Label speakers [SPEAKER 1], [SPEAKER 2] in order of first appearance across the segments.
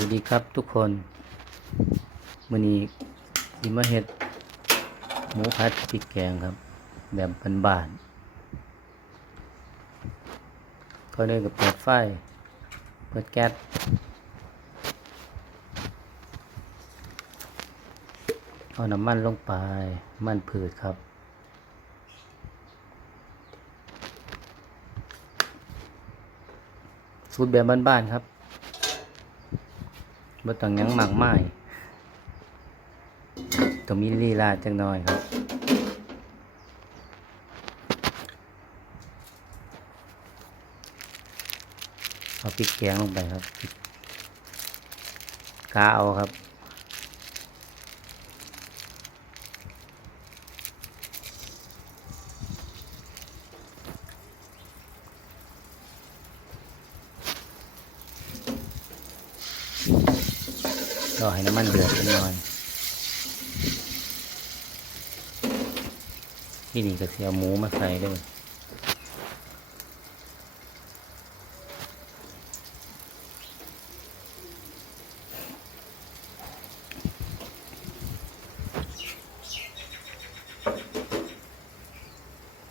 [SPEAKER 1] วัสดีครับทุกคนมื้อนี้สิมาเฮ็ดหมูผัดพริกแกงครับ แบบบ้านๆก็เลยก็เปิดไฟ เปิดแก๊สเอาน้ำมันลงไป มันพืชครับสูตรแบบบ้านๆครับ บ่ต้องยังมากมายต้องมีลีลาจังหน่อยครับเอาพริกแกงลงไปครับกกาเอาครับ รอให้น้ำมันเดือดสักหน่อยที่นี่ก็เสียหมูมาใส่ด้วย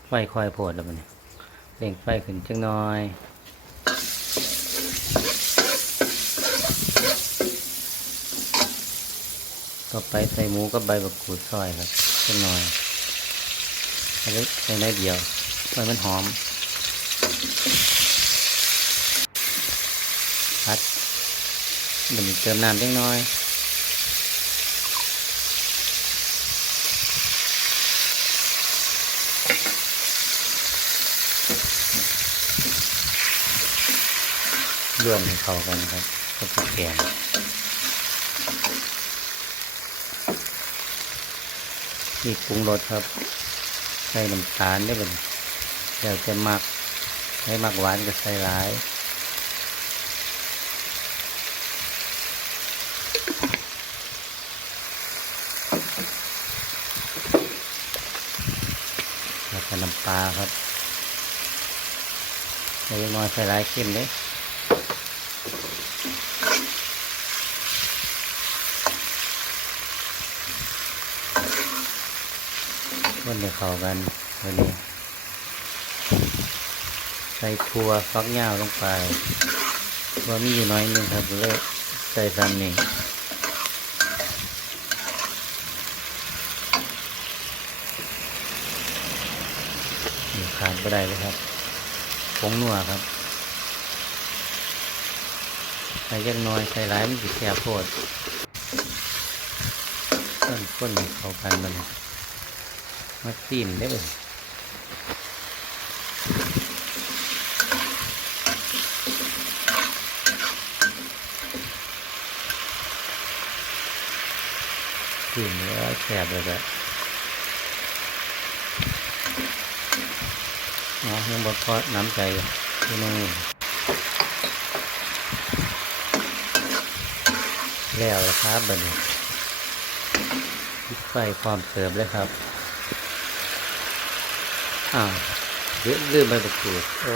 [SPEAKER 1] ไฟค่อยโพดแล้วมันเนี่ยเร่งไฟขึ้นจังน้อย ต่อไปใส่หมูกับใบบักกูดซอยครับสักหน่อยใส่ใส่น้อยเดียวไว้มันหอมพัดบันนี้เติมน้ำเล็กน้อยร่วมให้เข้ากันครับกับแกง นี่ปรุงรสครับ ใส่น้ำตาลได้บ่เนี่ยเดี๋ยวจะมักให้มักหวานก็ใส่หลายแล้วก็น้ำปลาครับใส่เล็กน้อยใส่หลายเข้มเลยมันจะเข้ากันวันนี้ ใส่ถั่วฟักยาวลงไปว่ามีอยู่น้อยหนึงครับเลยใส่ซ้ำนี่นี่ขาดไม่ได้เลยครับผงนัวครับใส่ยักน้อยใส่หลายมันสิแค่โพดต้นต้นเข้ากันมัน มาซีมได้เลยซีมแล้วแสบเลยแบบอ๋อยังบดพอน้ำใจอยู่ที่นู่นแล้วละครับบัดนี้ปิดไฟพร้อมเสิร์ฟเลยครับ อ้าวเลื่อนใบมะกรูดโอ้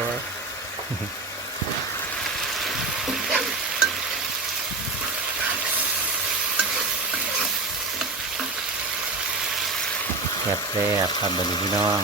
[SPEAKER 1] แคบแคบครับบันทึพี่น้อง